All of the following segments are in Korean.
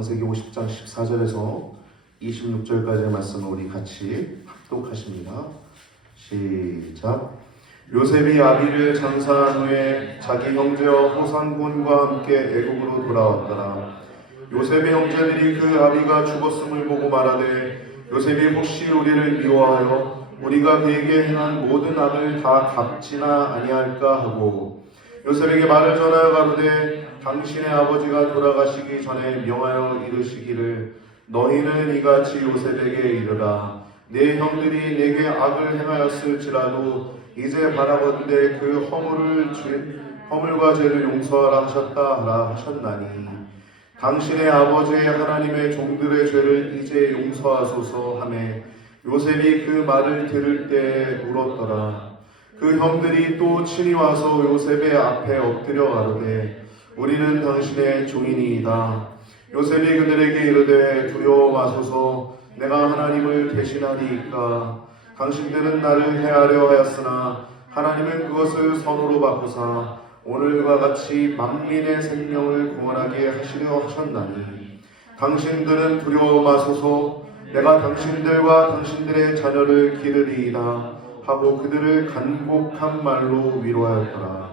창세기 50장 14절에서 26절까지의 말씀을 우리 같이 합독하십니다. 시작. 요셉이 아비를 장사한 후에 자기 형제와 호상군과 함께 애굽으로 돌아왔더라. 요셉의 형제들이 그 아비가 죽었음을 보고 말하되 요셉이 혹시 우리를 미워하여 우리가 그에게 행한 모든 악을 다 갚지나 아니할까 하고 요셉에게 말을 전하여 가로되 당신의 아버지가 돌아가시기 전에 명하여 이르시기를 너희는 이같이 요셉에게 이르라. 내 형들이 내게 악을 행하였을지라도 이제 바라건대 그 허물과 죄를 용서하라 하셨다 하라 하셨나니 당신의 아버지의 하나님의 종들의 죄를 이제 용서하소서 하매 요셉이 그 말을 들을 때 울었더라. 그 형들이 또 친히 와서 요셉의 앞에 엎드려 가로되 우리는 당신의 종이니이다. 요셉이 그들에게 이르되 두려워 마소서. 내가 하나님을 대신하리이까. 당신들은 나를 해하려 하였으나 하나님은 그것을 선으로 바꾸사 오늘과 같이 만민의 생명을 구원하게 하시려 하셨나니 당신들은 두려워 마소서. 내가 당신들과 당신들의 자녀를 기르리이다 하고 그들을 간곡한 말로 위로하였더라.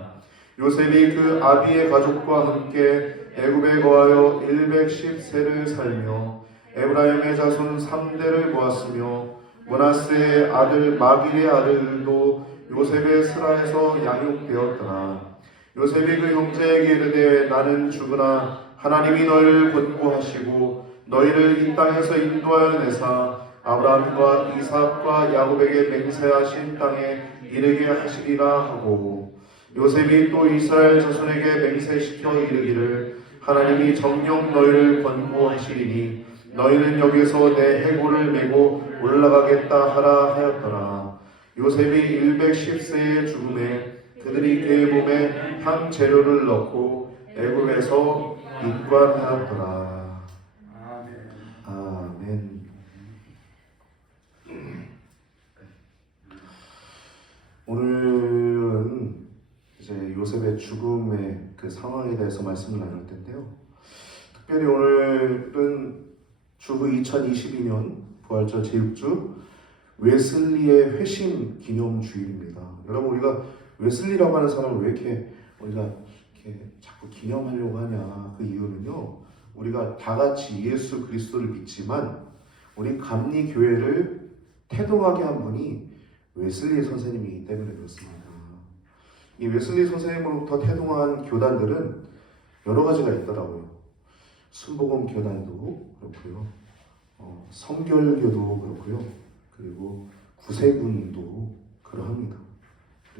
요셉이 그 아비의 가족과 함께 애굽에 거하여 110세를 살며 에브라임의 자손 3대를 보았으며 므낫세의 아들 마길의 아들도 요셉의 스라에서 양육되었더라. 요셉이 그 형제에게 이르되 나는 죽으나 하나님이 너희를 권고하시고 너희를 이 땅에서 인도하여 내사 아브라함과 이삭과 야곱에게 맹세하신 땅에 이르게 하시리라 하고 요셉이 또 이스라엘 자손에게 맹세시켜 이르기를 하나님이 정녕 너희를 권고하시리니 너희는 여기서 내 해골을 메고 올라가겠다 하라 하였더라. 요셉이 110세의 죽음에 그들이 그의 몸에 향 재료를 넣고 애굽에서 입관하였더라. 아멘. 오늘은 이제 요셉의 죽음의 그 상황에 대해서 말씀을 나눌 텐데요. 특별히 오늘은 주후 2022년 부활절 제6주 웨슬리의 회심 기념주일입니다. 여러분, 우리가 웨슬리라고 하는 사람을 왜 이렇게 우리가 이렇게 자꾸 기념하려고 하냐? 그 이유는요, 우리가 다 같이 예수 그리스도를 믿지만 우리 감리 교회를 태동하게 한 분이 웨슬리 선생님이기 때문에 그렇습니다. 이 웨슬리 선생님으로부터 태동한 교단들은 여러 가지가 있더라고요. 순복음 교단도 그렇고요, 성결교도 그렇고요, 그리고 구세군도 그러합니다.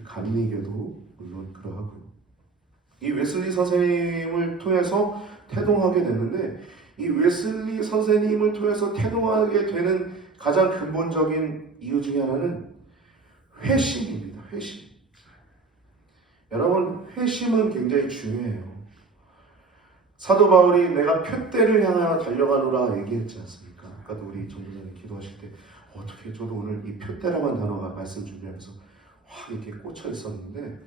감리교도 물론 그러하고요. 이 웨슬리 선생님을 통해서 태동하게 됐는데, 이 웨슬리 선생님을 통해서 태동하게 되는 가장 근본적인 이유 중에 하나는 회심입니다. 회심. 여러분, 회심은 굉장히 중요해요. 사도 바울이 내가 표대를 향하여 달려가노라 얘기했지 않습니까? 아까도 우리 전도사님 기도하실 때 어떻게 저도 오늘 이 표대라는 단어가 말씀 준비하면서 확 이렇게 꽂혀 있었는데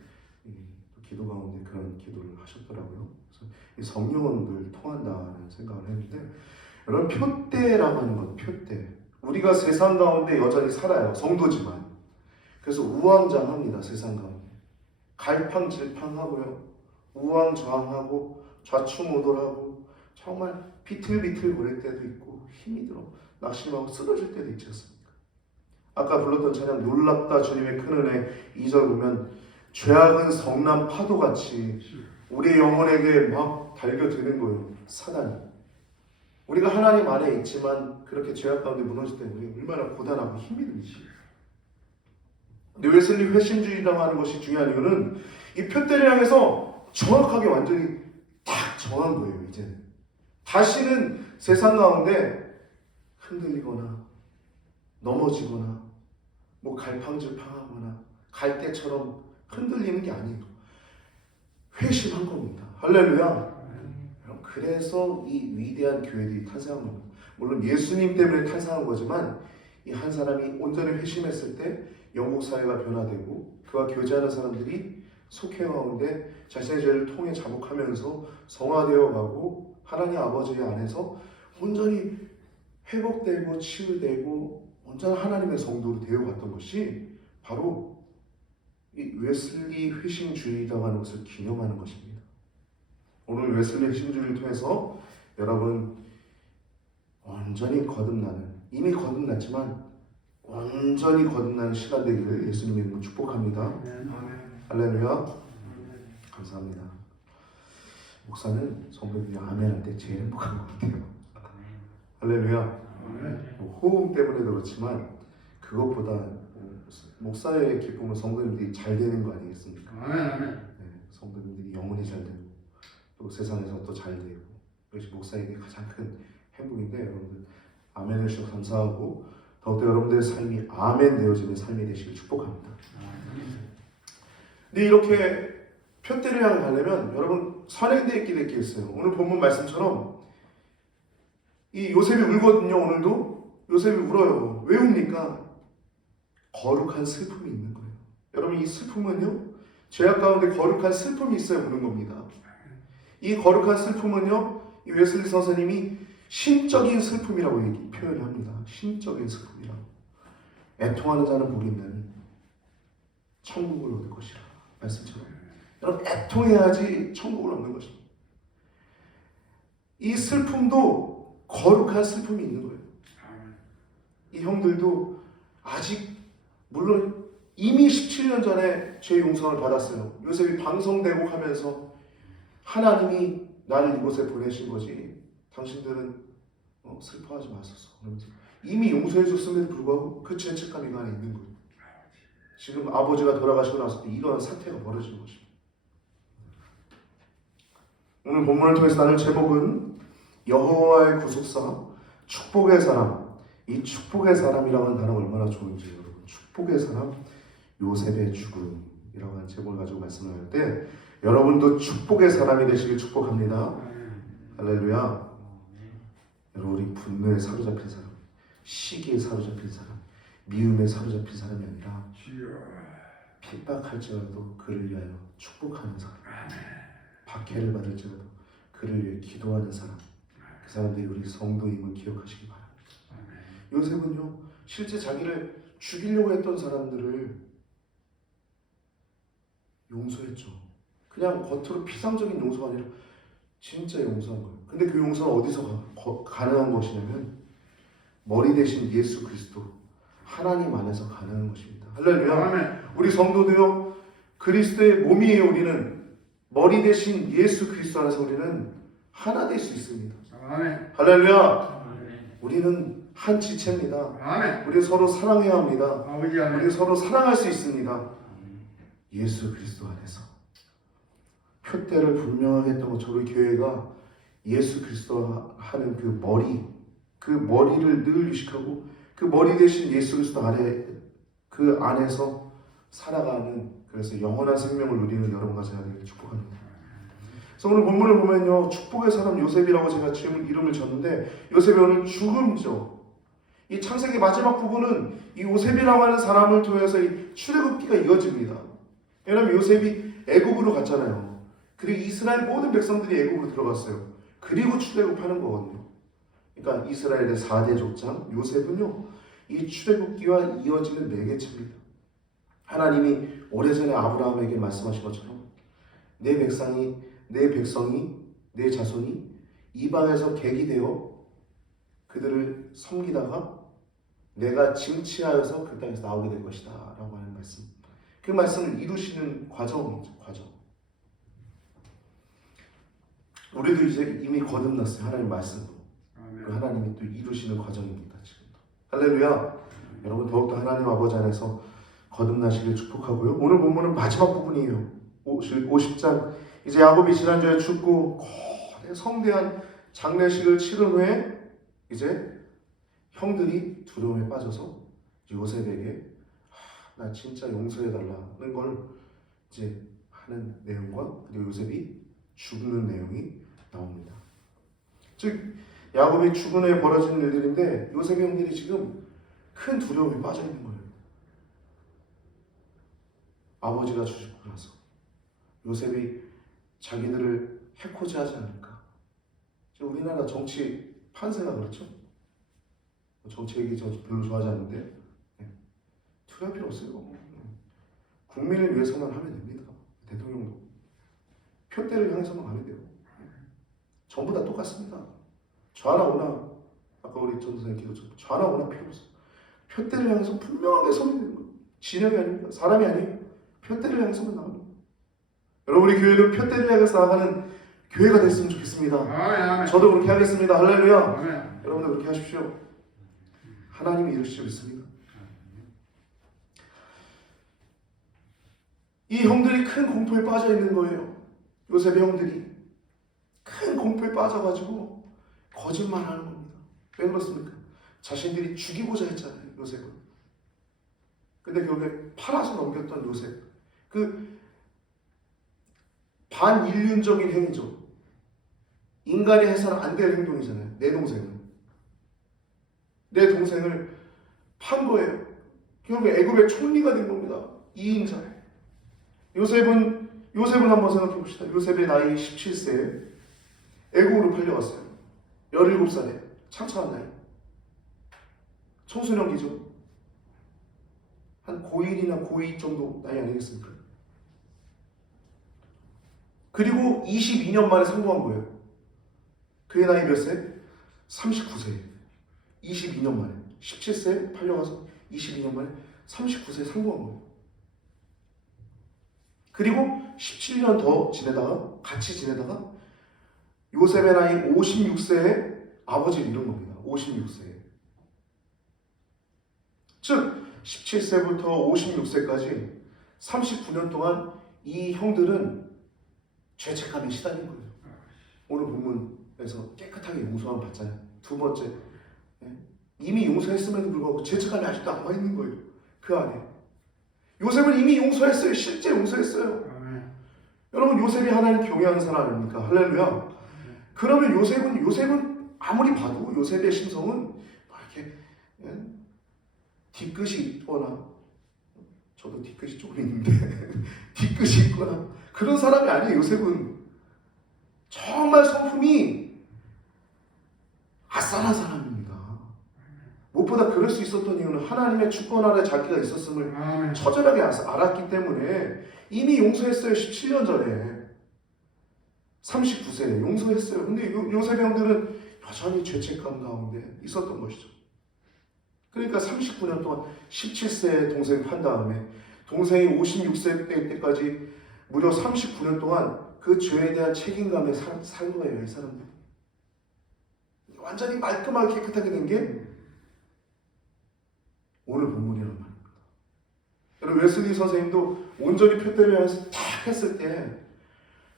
기도 가운데 그런 기도를 하셨더라고요. 그래서 이 성령은 늘 통한다는 생각을 했는데, 여러분, 표대라고 하는 건 표대. 우리가 세상 가운데 여전히 살아요. 성도지만. 그래서 우왕좌왕합니다. 세상 가운데. 갈팡질팡하고요. 우왕좌왕하고 좌충우돌하고 정말 비틀비틀거릴 때도 있고 힘이 들어 낙심하고 쓰러질 때도 있지 않습니까? 아까 불렀던 찬양 놀랍다 주님의 큰 은혜 2절 보면 죄악은 성난 파도같이 우리 영혼에게 막 달겨드는 거예요. 사단이. 우리가 하나님 안에 있지만 그렇게 죄악 가운데 무너질 때 우리 얼마나 고단하고 힘이 들지. 근데 웨슬리 회심주의라고 하는 것이 중요한 이유는 이 표대를 향해서 정확하게 완전히 딱 정한 거예요. 이제는 다시는 세상 가운데 흔들리거나 넘어지거나 뭐 갈팡질팡하거나 갈대처럼 흔들리는 게 아니에요. 회심한 겁니다. 할렐루야. 그래서 이 위대한 교회들이 탄생한 겁니다. 물론 예수님 때문에 탄생한 거지만 이 한 사람이 온전히 회심했을 때 영국 사회가 변화되고 그와 교제하는 사람들이 속해 가운데 자신의 죄를 통해 자복하면서 성화되어 가고 하나님 아버지 안에서 온전히 회복되고 치유되고 온전한 하나님의 성도로 되어갔던 것이 바로 이 웨슬리 회심주의라고 하는 것을 기념하는 것입니다. 오늘 웨슬리 회심주의를 통해서 여러분 완전히 거듭나는, 이미 거듭났지만 완전히 거듭나는 시간 되기를 예수님의 이름으로 축복합니다. 할렐루야. 감사합니다. 목사는 성도들이 아멘할 때 제일 행복한 것 같아요. 할렐루야. 호흡 때문에도 그렇지만 그것보다 목사의 기쁨은 성도님들이 잘 되는 거 아니겠습니까? 성도님들이 영혼이 잘 되고 또 세상에서 또 잘 되고, 그것이 목사에게 가장 큰 행복인데, 여러분들 아멘 해주셔서 감사하고 더욱더 여러분들의 삶이 아멘 되어지는 삶이 되시길 축복합니다. 근데 이렇게 표대를 향해 가려면 여러분 선행대의 길에 있겠어요. 오늘 본문 말씀처럼 이 요셉이 울거든요. 오늘도 요셉이 울어요. 왜 웁니까? 거룩한 슬픔이 있는 거예요. 여러분 이 슬픔은요, 죄악 가운데 거룩한 슬픔이 있어야 우는 겁니다. 이 거룩한 슬픔은요, 이 웨슬리 선생님이 신적인 슬픔이라고 표현을 합니다. 신적인 슬픔이라고. 애통하는 자는 복이 있나니 천국을 얻을 것이라 말씀처럼. 여러분 애통해야지 천국을 얻는 것입니다. 이 슬픔도 거룩한 슬픔이 있는 거예요. 이 형들도 아직 물론 이미 17년 전에 죄 용서를 받았어요. 요셉이 방성되고 하면서 하나님이 나를 이곳에 보내신 거지 당신들은 슬퍼하지 마소서 그러면서 이미 용서해 줬음에도 불구하고 그 죄책감이 그 안에 있는 거예요. 지금 아버지가 돌아가시고 나서 이런 사태가 벌어진 것입니다. 오늘 본문을 통해서 나눌 제목은 여호와의 구속사, 축복의 사람. 이 축복의 사람이라고 하는 단어가 얼마나 좋은지 여러분, 축복의 사람, 요셉의 죽음이라고 하는 제목을 가지고 말씀을 할 때 여러분도 축복의 사람이 되시길 축복합니다. 할렐루야. 여러분 우리 분노에 사로잡힌 사람, 시기에 사로잡힌 사람, 미움에 사로잡힌 사람이 아니라 핍박할지라도 그를 위하여 축복하는 사람, 박해를 받을지라도 그를 위해 기도하는 사람, 그 사람들이 우리 성도임을 기억하시기 바랍니다. 요셉은요, 실제 자기를 죽이려고 했던 사람들을 용서했죠. 그냥 겉으로 피상적인 용서가 아니라 진짜 용서한 거예요. 근데 그 용서는 어디서 가능한 것이냐면 머리 대신 예수 그리스도, 하나님 안에서 가능한 것입니다. 할렐루야. 우리 성도도요, 그리스도의 몸이에요. 우리는 머리 대신 예수 그리스도 안에서 우리는 하나 될 수 있습니다. 할렐루야. 우리는 한 지체입니다. 우리 서로 사랑해야 합니다. 우리 서로 사랑할 수 있습니다. 예수 그리스도 안에서. 표대를 분명하게 했던 것처럼 우리 교회가 예수 그리스도 하는 그 머리를 늘 의식하고 그 머리 대신 예수 그리스도 아래 그 안에서 살아가는, 그래서 영원한 생명을 누리는 여러분과 제가 되길 축복합니다. 그래서 오늘 본문을 보면요, 축복의 사람 요셉이라고 제가 지금 이름을 졌는데 요셉이 오늘 죽음이죠. 이 창세기 마지막 부분은 이 요셉이라고 하는 사람을 통해서 이 출애굽기가 이어집니다. 왜냐하면 요셉이 애굽으로 갔잖아요. 그리고 이스라엘 모든 백성들이 애굽으로 들어갔어요. 그리고 출애굽하는 거거든요. 그러니까 이스라엘의 4대 족장 요셉은요, 이 출애굽기와 이어지는 매개체입니다. 하나님이 오래전에 아브라함에게 말씀하신 것처럼 내 백성이, 내 자손이 이방에서 객이 되어 그들을 섬기다가 내가 징치하여서 그 땅에서 나오게 될 것이다 라고 하는 말씀. 그 말씀을 이루시는 과정이죠. 과정. 우리도 이제 이미 거듭났어요. 하나님 말씀으로. 그 하나님이 또 이루시는 과정입니다. 지금도. 할렐루야. 여러분 더욱더 하나님 아버지 안에서 거듭나시길 축복하고요. 오늘 본문은 마지막 부분이에요. 50장. 이제 야곱이 지난주에 죽고 성대한 장례식을 치른 후에 이제 형들이 두려움에 빠져서 요셉에게 나 진짜 용서해달라는 걸 이제 하는 내용과 그리고 요셉이 죽는 내용이 나옵니다. 즉 야곱이 죽은 후에 벌어진 일들인데 요셉의 형들이 지금 큰 두려움에 빠져 있는 거예요. 아버지가 죽고 나서 요셉이 자기들을 해코지 하지 않을까, 우리나라 정치 판세가 그렇죠. 정치 얘기 저 별로 좋아하지 않는데 투표할 필요 없어요. 국민을 위해서만 하면 됩니다. 대통령도 표대를 향해서만 가면 돼요. 전부 다 똑같습니다. 좌나 우나 아까 우리 전도사님 기도처럼 좌나 우나 필요 없어. 표대를 향해서 분명하게 서면 되는 거예요. 진영이 아닙니다. 사람이 아니에요. 표대를 향해서만 나가는 거예요. 여러분 우리 교회도 표대를 향해서 나가는 교회가 됐으면 좋겠습니다. 아멘. 저도 그렇게 하겠습니다. 할렐루야. 아멘. 여러분들 그렇게 하십시오. 하나님이 이루실 수 있습니다. 이 형들이 큰 공포에 빠져 있는 거예요. 요셉의 형들이 큰 공포에 빠져가지고 거짓말하는 겁니다. 왜 그렇습니까? 자신들이 죽이고자 했잖아요. 요셉은. 근데 결국에 팔아서 넘겼던 요셉. 그 반인륜적인 행위죠. 인간이 해서는 안 될 행동이잖아요. 내 동생을 판 거예요. 결국에 애굽의 총리가 된 겁니다. 2인자. 요셉은 한번 생각해 봅시다. 요셉의 나이 17세에 애굽으로 팔려왔어요. 17살에 창창한 나이. 청소년기죠. 한 고1이나 고2 정도 나이 아니겠습니까? 그리고 22년 만에 성공한 거예요. 그의 나이 몇 세? 39세. 22년 만에. 17세에 팔려가서 22년 만에 39세에 성공한 거예요. 그리고 17년 더 같이 지내다가 요셉의 나이 56세에 아버지를 잃은 겁니다. 56세에. 즉 17세부터 56세까지 39년 동안 이 형들은 죄책감에 시달린 거예요. 오늘 본문에서 깨끗하게 용서함을 받잖아요. 두 번째, 이미 용서했음에도 불구하고 죄책감이 아직도 남아있는 거예요. 그 안에. 요셉은 이미 용서했어요. 실제 용서했어요. 여러분 요셉이 하나님 경외하는 사람 아닙니까? 할렐루야. 그러면 요셉은 아무리 봐도 요셉의 심성은 이렇게 뒤끝이 있거나 저도 뒤끝이 조금 있는데 뒤끝이 있거나 그런 사람이 아니에요. 요셉은 정말 성품이 아싸한 사람입니다. 무엇보다 그럴 수 있었던 이유는 하나님의 주권 아래 자기가 있었음을 처절하게 알았기 때문에 이미 용서했어요. 17년 전에 39세에 용서했어요. 근데 요셉의 형들은 여전히 죄책감 가운데 있었던 것이죠. 그러니까 39년 동안 17세 동생 판 다음에 동생이 56세 때까지 무려 39년 동안 그 죄에 대한 책임감에 산 거예요. 이 사람들이. 완전히 말끔하게 깨끗하게 된 게 오늘 본문이란 말입니다. 여러분 웨슬리 선생님도 온전히 표대를 향해서 탁 했을 때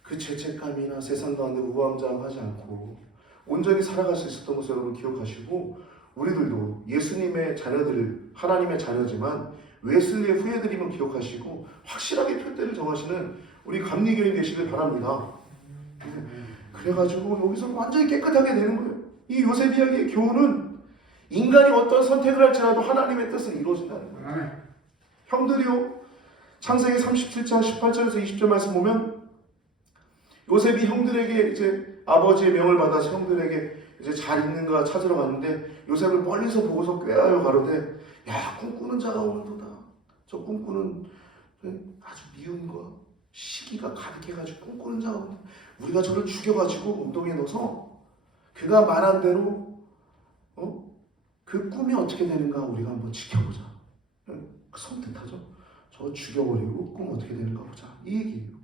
그 죄책감이나 세상 가운데 우왕좌왕하지 않고 온전히 살아갈 수 있었던 것을 여러분 기억하시고 우리들도 예수님의 자녀들, 하나님의 자녀지만 웨슬리의 후예들임을 기억하시고 확실하게 표대를 정하시는 우리 감리교인 되시길 바랍니다. 그래가지고 여기서 완전히 깨끗하게 되는 거예요. 이 요셉 이야기의 교훈은 인간이 어떤 선택을 할지라도 하나님의 뜻은 이루어진다는 거예요. 형들이요, 창세기 37장 18절에서 20절 말씀 보면 요셉이 형들에게 이제 아버지의 명을 받아서 형들에게 이제 잘 있는가 찾으러 갔는데 요셉을 멀리서 보고서 꾀하여 가로되 야 꿈꾸는 자가 오는도다. 저 꿈꾸는 아주 미움과 시기가 가득해가지고 꿈꾸는 자가 오는데 우리가 저를 죽여가지고 엉덩이에 넣어서 그가 말한 대로 그 꿈이 어떻게 되는가 우리가 한번 지켜보자. 섬뜩하죠? 저 죽여버리고 꿈 어떻게 되는가 보자. 이 얘기예요.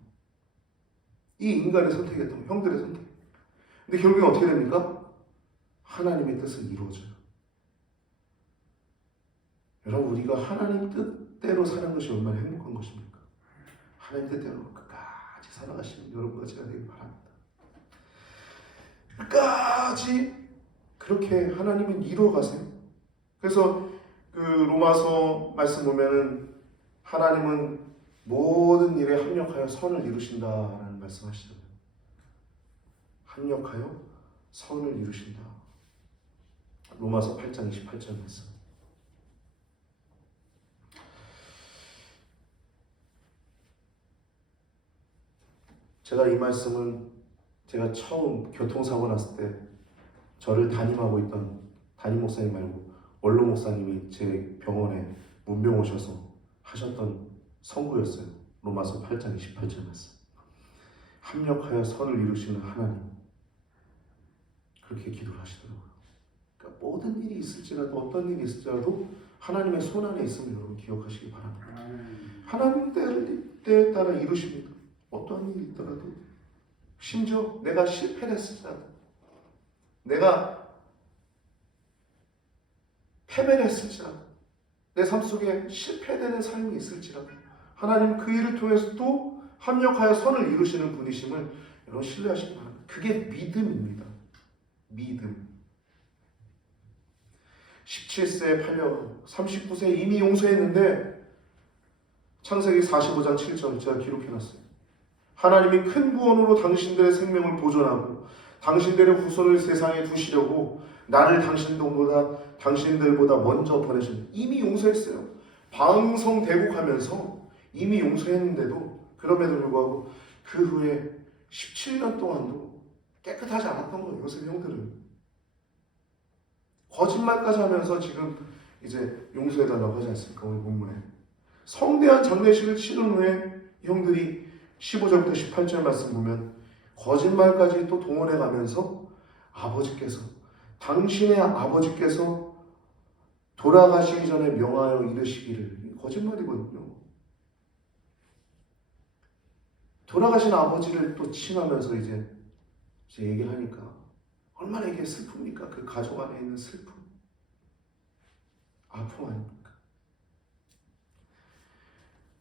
이 인간의 선택이었던 형들의 선택. 근데 결국에 어떻게 됩니까? 하나님의 뜻은 이루어져요. 여러분 우리가 하나님 뜻대로 사는 것이 얼마나 행복한 것입니까? 하나님 뜻대로 끝까지 살아가시는 여러분과 제가 되길 바랍니다. 끝까지 그렇게 하나님은 이루어가세요. 그래서 그 로마서 말씀 보면은 하나님은 모든 일에 합력하여 선을 이루신다라는 말씀하시잖아요. 합력하여 선을 이루신다. 로마서 8장 28절 말씀. 제가 이 말씀은 제가 처음 교통사고 났을 때 저를 담임하고 있던 담임 목사님 말고 원로 목사님이 제 병원에 문병 오셔서 하셨던 선구였어요. 로마서 8장 28절 말씀. 합력하여 선을 이루시는 하나님, 그렇게 기도를 하시더라고요. 그러니까 모든 일이 있을지라도, 어떤 일이 있을지라도 하나님의 손 안에 있음을 여러분 기억하시기 바랍니다. 하나님 때에 따라 이루십니다. 어떠한 일이 있더라도, 심지어 내가 실패를 했을지라도, 내가 패배를 했을지라도, 내 삶 속에 실패되는 삶이 있을지라도 하나님 그 일을 통해서도 합력하여 선을 이루시는 분이심을 여러분 신뢰하시기 바랍니다. 그게 믿음입니다. 믿음. 17세에 팔려 39세에 이미 용서했는데 창세기 45장 7절 제가 기록해놨어요. 하나님이 큰 구원으로 당신들의 생명을 보존하고 당신들의 후손을 세상에 두시려고 나를 당신들보다 먼저 보내신, 이미 용서했어요. 방성대국하면서 이미 용서했는데도, 그럼에도 불구하고 그 후에 17년 동안도 깨끗하지 않았던 거예요. 요셉 형들은 거짓말까지 하면서 지금 이제 용서해달라고 하지 않습니까? 오늘 본문에 성대한 장례식을 치른 후에 형들이 15절부터 18절 말씀 보면 거짓말까지 또 동원해 가면서 당신의 아버지께서 돌아가시기 전에 명하여 이르시기를, 거짓말이거든요. 돌아가신 아버지를 또 칭하면서 이제 얘기를 하니까 얼마나 이게 슬픕니까? 그 가족 안에 있는 슬픔, 아픔 아닙니까?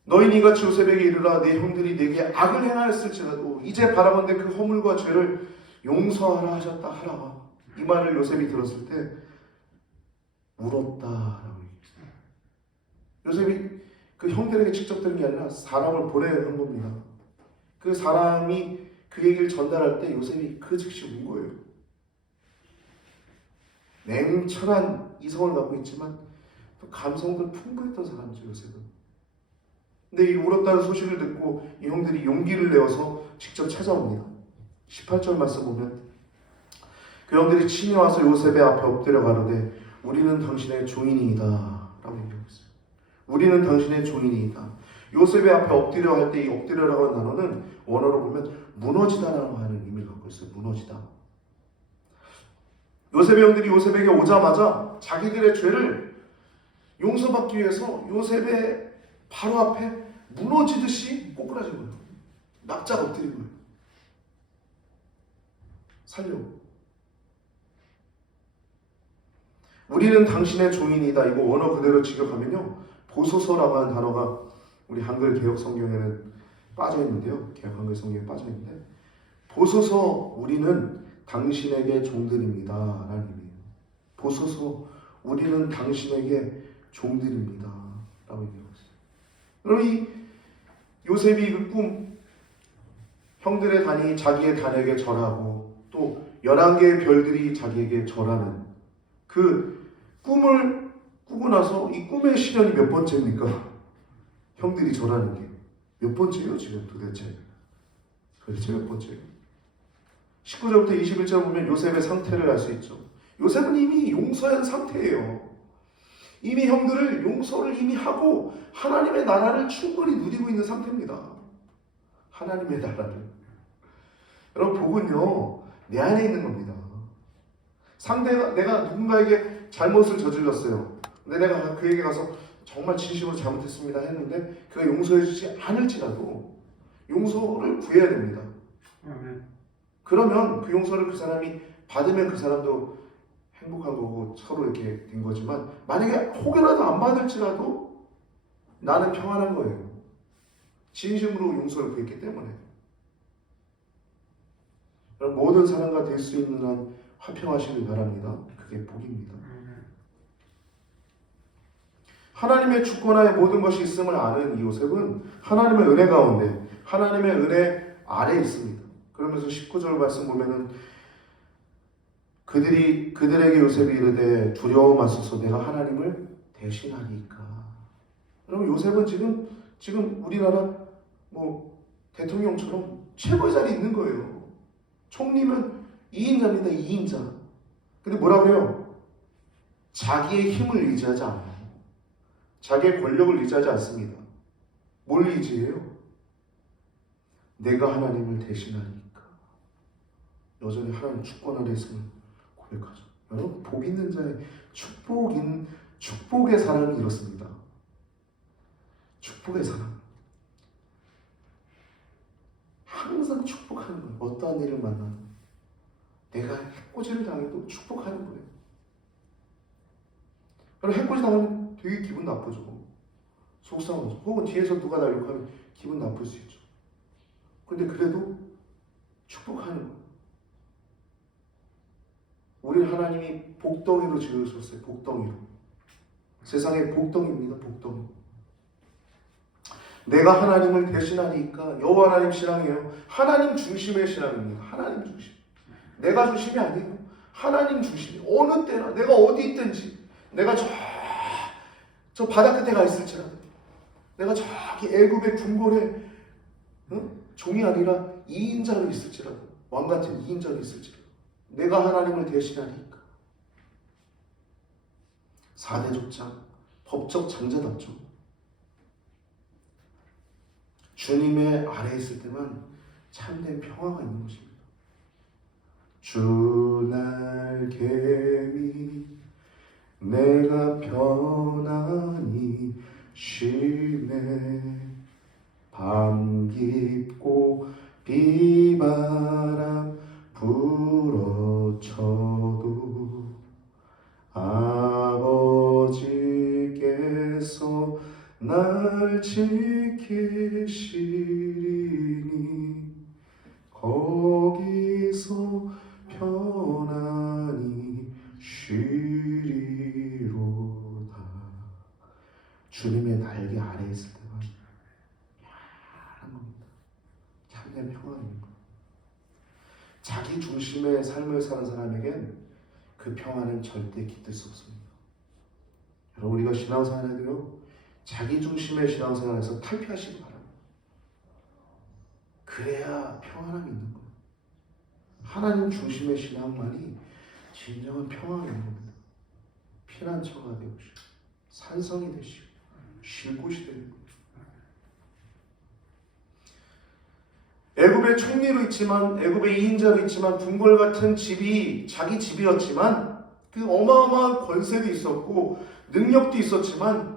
너희 이같이 요셉에게 이르라, 네 형들이 내게 악을 행하였을지라도 이제 바라건대 그 허물과 죄를 용서하라 하셨다 하라. 이 말을 요셉이 들었을 때 울었다라고 얘기했어요. 요셉이 그 형들에게 직접 들은 게 아니라 사람을 보내는 겁니다. 그 사람이 그 얘기를 전달할 때 요셉이 그 즉시 운 거예요. 냉철한 이성을 갖고 있지만 또 감성도 풍부했던 사람이죠, 요셉은. 근데 이 울었다는 소식을 듣고 이 형들이 용기를 내어서 직접 찾아옵니다. 18절 말씀 보면 그 형들이 친히 와서 요셉의 앞에 엎드려 가로되 우리는 당신의 종이니이다 라고 얘기하고 있어요. 우리는 당신의 종이니이다. 요셉의 앞에 엎드려 할 때 이 엎드려라고 하는 단어는 원어로 보면 무너지다라고 하는 의미를 갖고 있어요. 무너지다. 요셉의 형들이 요셉에게 오자마자 자기들의 죄를 용서받기 위해서 요셉의 바로 앞에 무너지듯이 꼬꾸라진 거예요. 납작 엎드린 거예요. 살려고. 우리는 당신의 종이니다. 이거 원어 그대로 직역하면요, 보소서라고 하는 단어가 우리 한글 개혁 성경에는 빠져 있는데요. 개혁 한글 성경에 빠져 있는데, 보소서 우리는 당신에게 종들입니다 라는 의미예요. 보소서 우리는 당신에게 종들입니다 라고 얘기하고 있어요. 그럼 이 요셉이 그 꿈, 형들의 단이 자기의 단에게 절하고 또 11개의 별들이 자기에게 절하는 그 꿈을 꾸고 나서 이 꿈의 시련이 몇 번째입니까? 형들이 절하는 게 몇 번째예요 지금 도대체? 몇 번째예요? 19절부터 21절 보면 요셉의 상태를 알 수 있죠. 요셉은 이미 용서한 상태예요. 이미 형들을 용서를 이미 하고 하나님의 나라를 충분히 누리고 있는 상태입니다. 하나님의 나라를. 여러분, 복은요 내 안에 있는 겁니다. 상대가, 내가 누군가에게 잘못을 저질렀어요. 근데 내가 그에게 가서 정말 진심으로 잘못했습니다 했는데 그가 용서해주지 않을지라도 용서를 구해야 됩니다. 그러면 그 용서를 그 사람이 받으면 그 사람도 행복한 거고 서로 이렇게 된 거지만, 만약에 혹여라도 안 받을지라도 나는 평안한 거예요. 진심으로 용서를 구했기 때문에. 모든 사람과 될 수 있는 한 화평하시길 바랍니다. 그게 복입니다. 하나님의 주권하에 모든 것이 있음을 아는 이 요셉은 하나님의 은혜 가운데, 하나님의 은혜 아래에 있습니다. 그러면서 19절 말씀 보면은 그들에게 요셉이 이르되 두려워 마소서 내가 하나님을 대신하리이까. 여러분, 요셉은 지금 우리나라 대통령처럼 최고의 자리에 있는 거예요. 총리면 2인자입니다. 2인자. 근데 뭐라 그래요? 자기의 힘을 의지하지 않아요. 자기의 권력을 의지하지 않습니다. 뭘 의지해요? 내가 하나님을 대신하니까. 여전히 하나님 주권 아래 있음을 고백하죠. 여러분, 복 있는 자의 축복의 사람이 이렇습니다. 축복의 사람. 항상 축복하는 거예요. 어떠한 일을 만나도 내가 해코지를 당해도 축복하는 거예요. 여러분, 해코지 당하면 되게 기분 나쁘죠. 속상하죠. 혹은 뒤에서 누가 날 욕하면 기분 나쁠 수 있죠. 근데 그래도 축복하는 거예요. 우리는 하나님이 복덩이로 지으셨어요. 복덩이로. 세상의 복덩이입니다. 복덩이. 내가 하나님을 대신하니까 여호와 하나님 신앙이에요. 하나님 중심의 신앙입니다. 하나님 중심. 내가 중심이 아니에요. 하나님 중심이. 어느 때나 내가 어디 있든지, 내가 저 바다 끝에 가 있을지라도, 내가 저기 애굽의 궁궐에 종이 아니라 2인자로 있을지라도, 왕 같은 2인자로 있을지라도 내가 하나님을 대신하니까. 4대 족장, 법적 장자답죠. 주님의 아래에 있을 때만 참된 평화가 있는 것입니다. 주 날개미 내가 편안히 쉬네. 밤 깊고 비바람 불어쳐도 아버지께서 날 지키시리니 거기서 편안히 쉬리로다. 주님의 날개 아래에 있을 때만 편안한 겁니다. 참된 평안입니다. 자기 중심의 삶을 사는 사람에겐 그 평안은 절대 깃들 수 없습니다. 여러분, 우리가 신앙생활에도요, 자기 중심의 신앙생활에서 탈피하시기 바랍니다. 그래야 평안함이 있는 거예요. 하나님 중심의 신앙만이 진정한 평안이 있는 겁니다. 피난처가 되시고 산성이 되시고 쉴 곳이 되는 거예요. 애굽의 총리로 있지만, 애굽의 2인자로 있지만, 궁궐 같은 집이 자기 집이었지만, 그 어마어마한 권세도 있었고 능력도 있었지만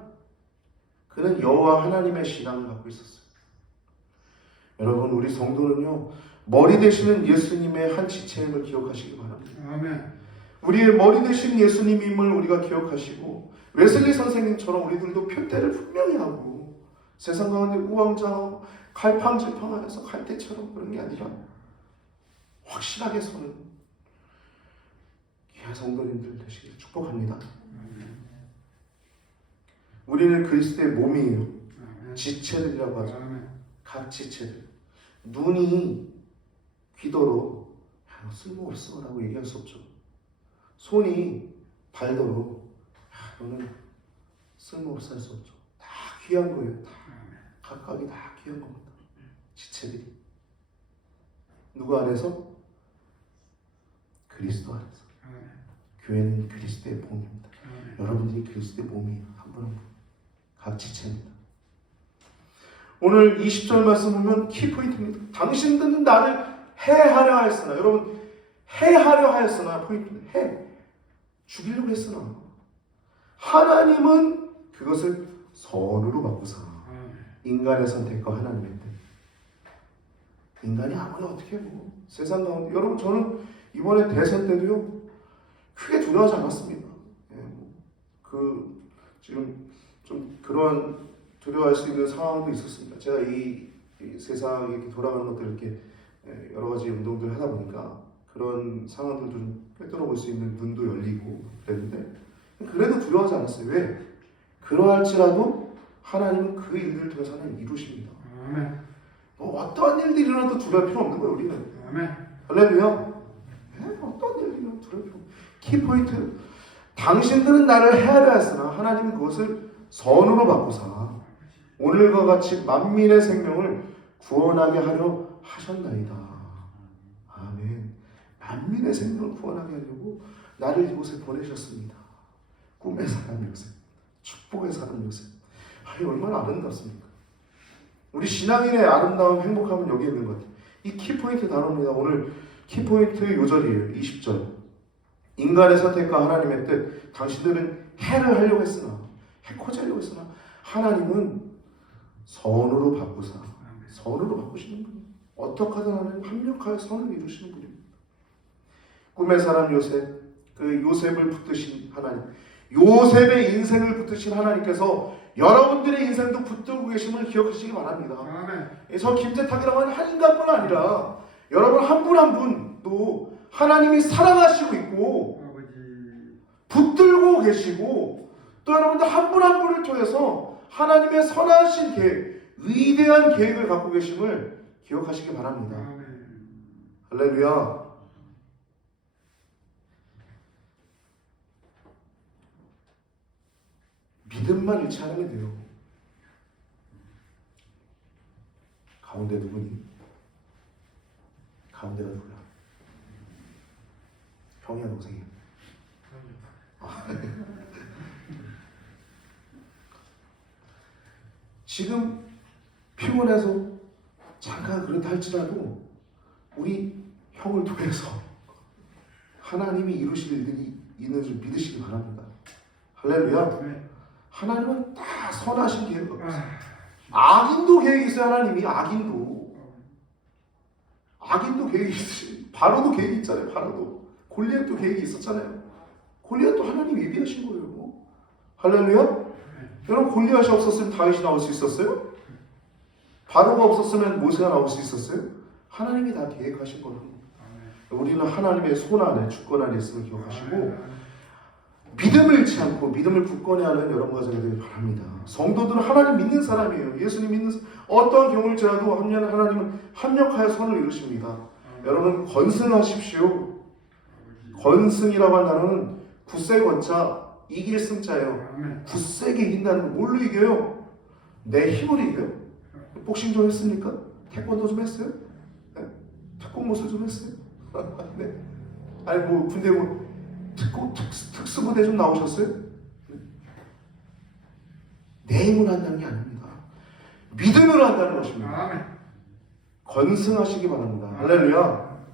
그는 여호와 하나님의 신앙을 갖고 있었어요. 여러분, 우리 성도는요, 머리 되시는 예수님의 한 지체임을 기억하시기 바랍니다. 아멘. 우리의 머리 되신 예수님임을 우리가 기억하시고, 웨슬리 선생님처럼 우리들도 표대를 분명히 하고 세상 가운데 우왕좌왕 갈팡질팡하면서 갈 때처럼 그런 게 아니라 확실하게 서는 귀한 성도님들 되시길 축복합니다. 우리는 그리스도의 몸이에요. 지체들이라고 하죠. 각 지체들. 눈이 귀더러 너 쓸모없어 라고 얘기할 수 없죠. 손이 발더러 너는 쓸모없어 할 수 없죠. 다 귀한 거예요. 다 각각이 다 귀한 겁니다. 지체들이. 누구 안에서? 그리스도 안에서. 교회는 그리스도의 몸입니다. 여러분들이 그리스도의 몸이에요. 한 분 한 분. 각 지체입니다. 오늘 20절 말씀 보면 키포인트입니다. 당신들은 나를 해하려 하였으나. 여러분, 해하려 하였으나 포인트입니다. 죽이려고 했으나 하나님은 그것을 선으로 바꾸사. 인간의 선택과 하나님의 뜻. 인간이 아무나 어떻게 뭐 세상 가운데, 여러분, 저는 이번에 대선 때도요 크게 두려워하지 않았습니다. 지금 좀 그런 두려워할 수 있는 상황도 있었습니다. 제가 이 세상이 이렇게 돌아가는 것들 이렇게 여러 가지 운동들을 하다 보니까 그런 상황들도 좀 꿰뚫어볼 수 있는 눈도 열리고 그랬는데, 그래도 두려워하지 않았어요. 왜? 그러할지라도 하나님은 그 일들을 통해서 하나님 이루십니다. 아멘. 뭐 어떠한 일들이 일어나도 두려울 필요 없는 거예요. 우리는. 아멘. 할렐루야. 어떠한 일들이 일어나도 두려울 필요 없는 거예요. 키포인트. 당신들은 나를 해하려 했으나 하나님은 그것을 선으로 바꾸사 오늘과 같이 만민의 생명을 구원하게 하려 하셨나이다. 아멘. 만민의 생명을 구원하게 하려고 나를 이곳에 보내셨습니다. 꿈의 사람 요셉, 축복의 사람 요셉. 아니, 얼마나 아름답습니까? 우리 신앙인의 아름다움, 행복함은 여기 있는 것 같아요. 이 키포인트 단어입니다. 오늘 키포인트 요절이에요. 20절. 인간의 선택과 하나님의 뜻. 당신들은 해를 하려고 했으나, 해코지 하려고 했으나 하나님은 선으로 바꾸사. 선으로 바꾸시는 분이에요. 어떻게 하든 하나님 합력하여 선을 이루시는 분입니다. 꿈의 사람 요셉, 그 요셉을 붙드신 하나님, 요셉의 인생을 붙드신 하나님께서 여러분들의 인생도 붙들고 계심을 기억하시기 바랍니다. 저 김재탁이라고 하는 한 인간뿐 아니라 여러분 한 분 한 분도 하나님이 사랑하시고 있고 붙들고 계시고 또 여러분들 한 분 한 분을 통해서 하나님의 선하신 계획, 위대한 계획을 갖고 계심을 기억하시기 바랍니다. 할렐루야. 믿음만 잃지 않으면 돼요. 가운데 누구니? 가운데가 누구야? 형이야, 동생이야? 지금 피곤해서 잠깐 그렇다 할지라도 우리 형을 통해서 하나님이 이루실 일들이 있는 줄 믿으시기 바랍니다. 할렐루야. 하나님은 다 선하신 계획을 갖고 있어요. 악인도 계획이 있어요. 하나님이 악인도 계획이 있으시. 바로도 계획이 있잖아요. 바로도 골리앗도 계획이 있었잖아요. 골리앗도 하나님이 예비하신 거예요. 할렐루야. 여러분, 골리앗이 없었으면 다윗이 나올 수 있었어요? 바로가 없었으면 모세가 나올 수 있었어요? 하나님이 다 계획하신 거예요. 우리는 하나님의 손 안에 주권 안에 있음을 기억하시고 믿음을 잃지 않고 믿음을 굳건히 하는 여러분 가정이 되길 바랍니다. 성도들은 하나님 믿는 사람이에요. 예수님 믿는 사람. 어떠한 경우일지라도 하나님은 합력하여 선을 이루십니다. 여러분, 건승하십시오. 건승이라고 한 단어는 굳세 권자, 이길 승자예요. 굳세게 이긴다는 거 뭘로 이겨요? 내 힘으로 이겨요. 복싱 좀 했습니까? 태권도 좀 했어요? 네? 태권무술 좀 했어요? 네? 아니 뭐 군대 뭐 특수부대 좀 나오셨어요? 네? 내 힘으로 한다는 게 아닙니다. 믿음으로 한다는 것입니다. 건승하시기 바랍니다. 할렐루야.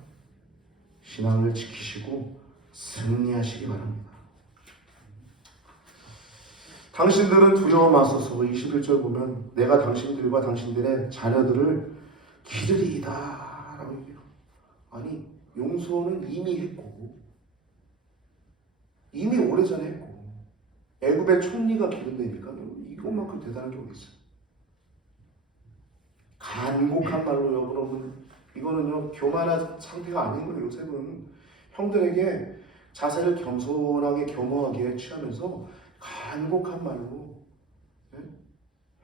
신앙을 지키시고 승리하시기 바랍니다. 당신들은 두려워 마소서. 21절 보면 내가 당신들과 당신들의 자녀들을 기르리이다 라고 얘기해요. 아니, 용서는 이미 했고 이미 오래전에 했고 애굽의 총리가 기른다니까 이것만큼 대단한 게 어디 있어요? 간곡한 말로 여러분, 이거는요 교만한 상태가 아닌 거예요. 요셉은 형들에게 자세를 겸손하게 겸허하게 취하면서 간곡한 말로, 네?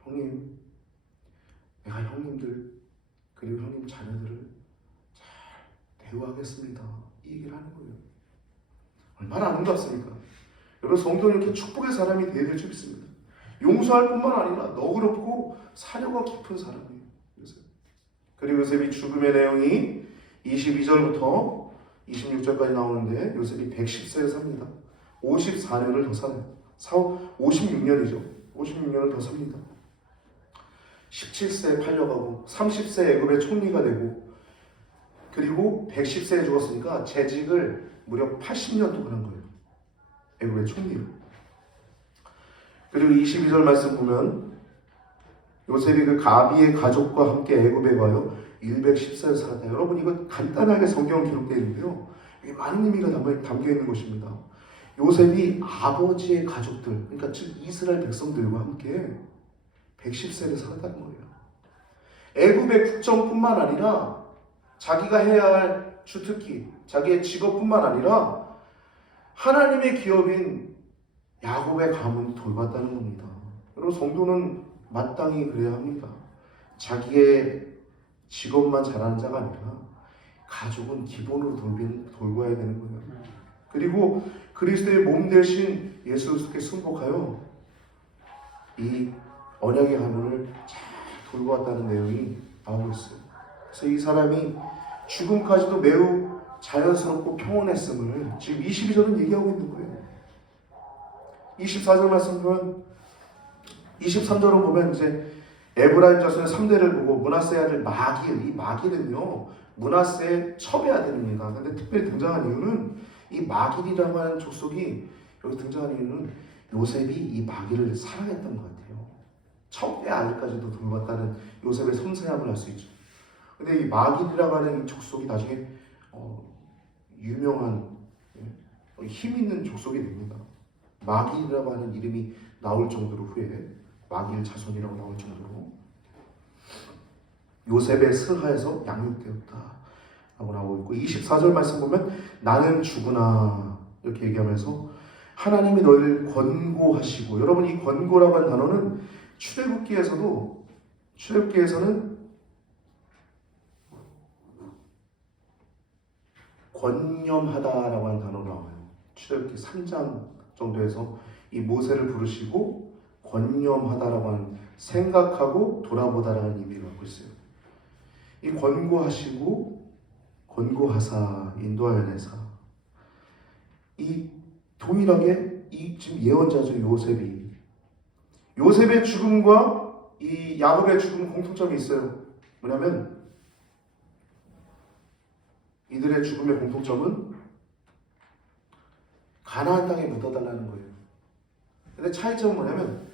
형님, 내가 형님들 그리고 형님 자녀들을 잘 대우하겠습니다. 이 얘기를 하는 거예요. 얼마나 아름답습니까? 여러분, 성도는 이렇게 축복의 사람이 되어야 될 줄 믿습니다. 용서할 뿐만 아니라 너그럽고 사려가 깊은 사람이에요. 요셉. 그리고 요셉이 죽음의 내용이 22절부터 26절까지 나오는데 요셉이 110세에 삽니다. 54년을 더 사네요. 56년이죠. 56년을 더 삽니다. 17세에 팔려가고 30세에 애굽의 총리가 되고 그리고 110세에 죽었으니까 재직을 무려 80년 동안 한 거예요. 애굽의 총리로. 그리고 22절 말씀 보면 요셉이 그 가비의 가족과 함께 애굽에 가요 110세를 살았다. 여러분, 이거 간단하게 성경 기록되어 있는데요. 이게 많은 의미가 담겨 있는 것입니다. 요셉이 아버지의 가족들, 그러니까 즉 이스라엘 백성들과 함께 110세를 살았다는 거예요. 애굽의 국정뿐만 아니라 자기가 해야 할 주특기, 자기의 직업뿐만 아니라 하나님의 기업인 야곱의 가문을 돌봤다는 겁니다. 여러분, 성도는 마땅히 그래야 합니다. 자기의 직업만 잘하는 자가 아니라 가족은 기본으로 돌봐야 되는 거예요. 그리고 그리스도의 몸 대신 예수 그리스도께 순복하여 이 언약의 가문을 잘 돌보았다는 내용이 나오고 있어요. 그래서 이 사람이 죽음까지도 매우 자연스럽고 평온했음을 지금 22절은 얘기하고 있는 거예요. 24절 말씀 보면 23절을 보면 이제 에브라임 자손의 3대를 보고 므낫세 아들 마길, 이 마길은요 므낫세의 첩의 아들입니다. 근데 특별히 등장한 이유는 이 마길이라고 하는 족속이 여기 등장한 이유는 요셉이 이 마길을 사랑했던 것 같아요. 첩의 아들까지도 돌봤다는 요셉의 섬세함을 알 수 있죠. 근데 이 마길이라고 하는 이 족속이 나중에 유명한 힘 있는 족속이 됩니다. 마길이라고 하는 이름이 나올 정도로 후에 마길 자손이라고 나올 정도로 요셉의 스하에서 양육되었다 라고 나오고 있고 24절 말씀 보면 나는 죽으나 이렇게 얘기하면서 하나님이 너희를 권고하시고 여러분 이 권고라고 하는 단어는 출애굽기에서는 권념하다라고 하는 단어가 나와요. 출애굽기 3장 정도에서 이 모세를 부르시고 권념하다라고 하는 생각하고 돌아보다라는 의미를 갖고 있어요. 이 권고하시고 권고하사 인도하여내사 이 동일하게 이 지금 예언자죠. 요셉의 죽음과 이 야곱의 죽음 공통점이 있어요. 뭐냐면 이들의 죽음의 공통점은 가나안 땅에 묻어달라는 거예요. 근데 차이점은 뭐냐면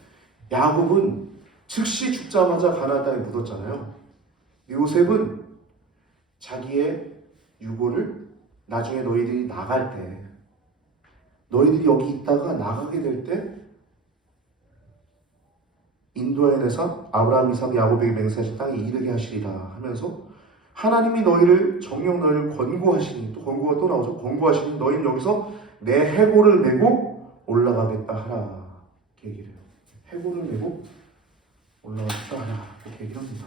야곱은 즉시 죽자마자 가나안 땅에 묻었잖아요. 요셉은 자기의 유고를 나중에 너희들이 나갈 때 너희들이 여기 있다가 나가게 될 때 인도하여내사 아브라함, 이삭, 야곱에게 맹세하신 땅에 이르게 하시리라 하면서 하나님이 너희를 정녕 너희를 권고하시니 또 권고가 또 나오죠. 권고하시니 너희는 여기서 내 해골을 메고 올라가겠다 하라 이렇게 얘기를 해요. 해골을 메고 올라가겠다 하라 이렇게 얘기합니다.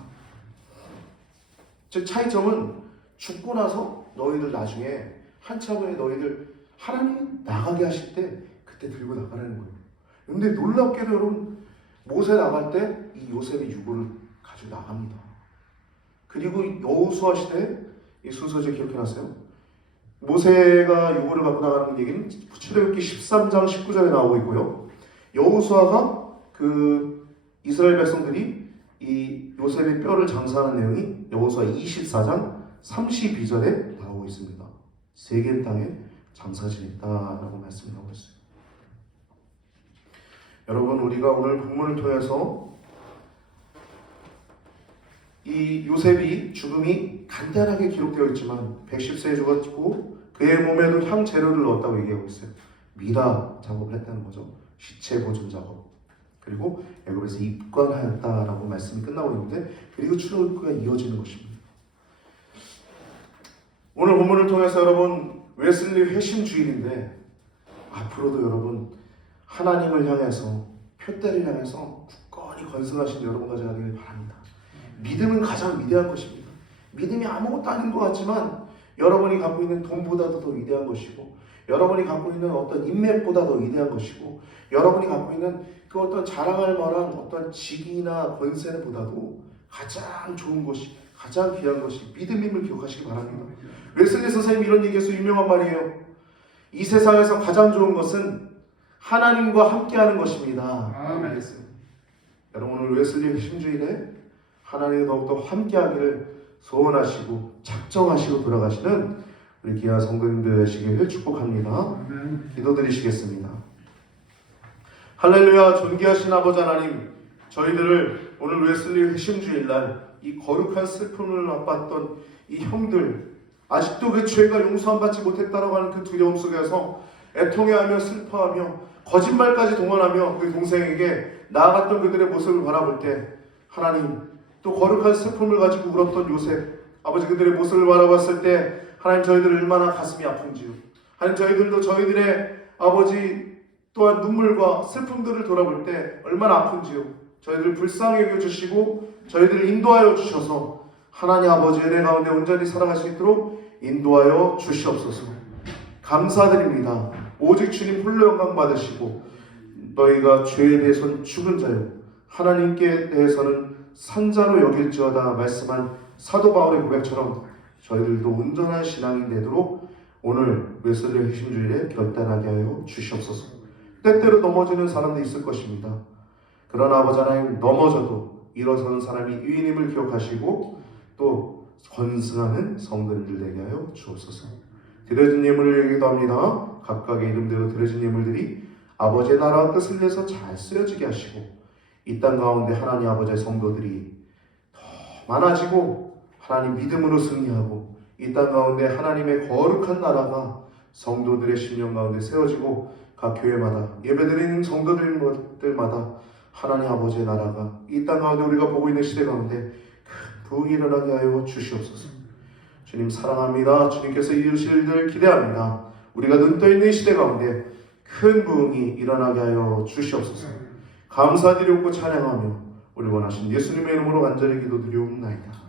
즉 차이점은 죽고 나서 너희들 나중에 한참 후에 너희들 하나님 나가게 하실 때 그때 들고 나가라는 거예요. 근데 놀랍게도 여러분 모세 나갈 때 이 요셉의 유고를 가지고 나갑니다. 그리고 여호수아 시대에 이 순서제 기억해놨어요. 모세가 유고를 갖고 나가는 얘기는 출애굽기 13장 19절에 나오고 있고요. 여호수아가 그 이스라엘 백성들이 이 요셉의 뼈를 장사하는 내용이 여호수아 24장 32절에 나오고 있습니다. 세겜 땅에 장사 지냈다라고 말씀을 하고 있어요. 여러분 우리가 오늘 본문을 통해서 이 요셉이 죽음이 간단하게 기록되어 있지만 110세에 죽었고 그의 몸에도 향 재료를 넣었다고 얘기하고 있어요. 미라 작업을 했다는 거죠. 시체 보존 작업. 그리고 애굽에서 입관하였다라고 말씀이 끝나고 있는데 그리고 출애굽기가 이어지는 것입니다. 오늘 본문을 통해서 여러분 웨슬리 회심주일인데 앞으로도 여러분 하나님을 향해서 표대를 향해서 굳건히 건승하신 여러분과 제가 되길 바랍니다. 믿음은 가장 위대한 것입니다. 믿음이 아무것도 아닌 것 같지만 여러분이 갖고 있는 돈보다도 더 위대한 것이고 여러분이 갖고 있는 어떤 인맥보다 더 위대한 것이고 여러분이 갖고 있는 그 어떤 자랑할 만한 어떤 직위나 권세보다도 가장 좋은 것이 가장 귀한 것이 믿음임을 기억하시기 바랍니다. 웨슬리 선생님이 이런 얘기해서 유명한 말이에요. 이 세상에서 가장 좋은 것은 하나님과 함께하는 것입니다. 아멘. 여러분 오늘 웨슬리 신주일에 하나님과 더욱더 함께하기를 소원하시고 작정하시고 돌아가시는 우리 귀한 성도님들 되시기를 축복합니다. 아멘. 기도드리시겠습니다. 할렐루야. 존귀하신 아버지 하나님, 저희들을 오늘 웨슬리 회심주일날 이 거룩한 슬픔을 맛봤던 이 형들 아직도 그 죄가 용서 안 받지 못했다라고 하는 그 두려움 속에서 애통해하며 슬퍼하며 거짓말까지 동원하며 그 동생에게 나아갔던 그들의 모습을 바라볼 때 하나님 또 거룩한 슬픔을 가지고 울었던 요셉 아버지 그들의 모습을 바라봤을 때 하나님 저희들 얼마나 가슴이 아픈지요. 하나님 저희들도 저희들의 아버지 또한 눈물과 슬픔들을 돌아볼 때 얼마나 아픈지요. 저희들 불쌍히 여겨주시고 저희들을 인도하여 주셔서 하나님 아버지 은혜 가운데 온전히 살아갈 수 있도록 인도하여 주시옵소서. 감사드립니다. 오직 주님 홀로 영광 받으시고 너희가 죄에 대해서는 죽은 자요 하나님께 대해서는 산자로 여길지어다 말씀한 사도 바울의 고백처럼 저희들도 온전한 신앙이 되도록 오늘 웨슬리 핵심주일에 결단하게 하여 주시옵소서. 때때로 넘어지는 사람도 있을 것입니다. 그러나 아버지 하나님, 넘어져도 일어서는 사람이 유인임을 기억하시고 또 건승하는 성도님들 되게 하여 주옵소서. 드려진 예물을 여기도 합니다. 각각의 이름대로 드려진 예물들이 아버지의 나라와 뜻을 위해서 잘 쓰여지게 하시고 이 땅 가운데 하나님 아버지의 성도들이 더 많아지고 하나님 믿음으로 승리하고 이 땅 가운데 하나님의 거룩한 나라가 성도들의 심령 가운데 세워지고 각 교회마다 예배드리는 성도들마다 하나님 아버지의 나라가 이 땅 가운데 우리가 보고 있는 시대 가운데 큰 부흥이 일어나게 하여 주시옵소서. 주님 사랑합니다. 주님께서 이루실 일들 기대합니다. 우리가 눈떠 있는 시대 가운데 큰 부흥이 일어나게 하여 주시옵소서. 감사드리고 찬양하며 우리 원하신 예수님의 이름으로 간절히 기도드리옵나이다.